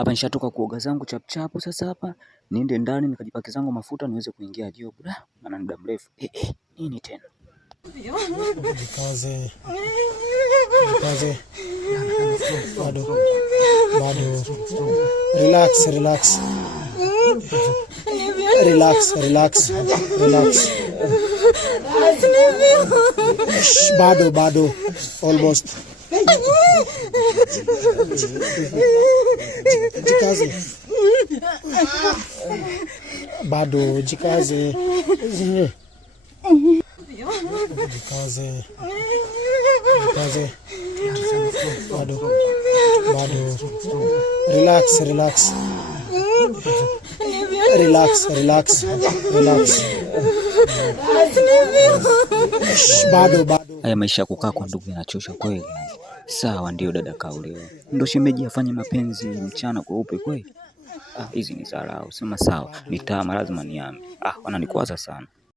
Hapa nishatoka kuoga zangu chap chapu, sasa hapa niende ndani nikajipake zangu mafuta niweze kuingia job. Maana muda mrefu. Nini tena? Jikaze. Bado. Relax. Bado. Almost. Jikaze. Bado, jikaze. Bado. Relax. Bado. Haya maisha ya kukaa kwa ndugu yanachosha kweli. Sawa, ndio dada kaulewa. Ndio shemeji afanye mapenzi mchana kweupe kweli? Hizi ni dharau. Sema sawa, nitama lazima niame. Wananikwaza sana.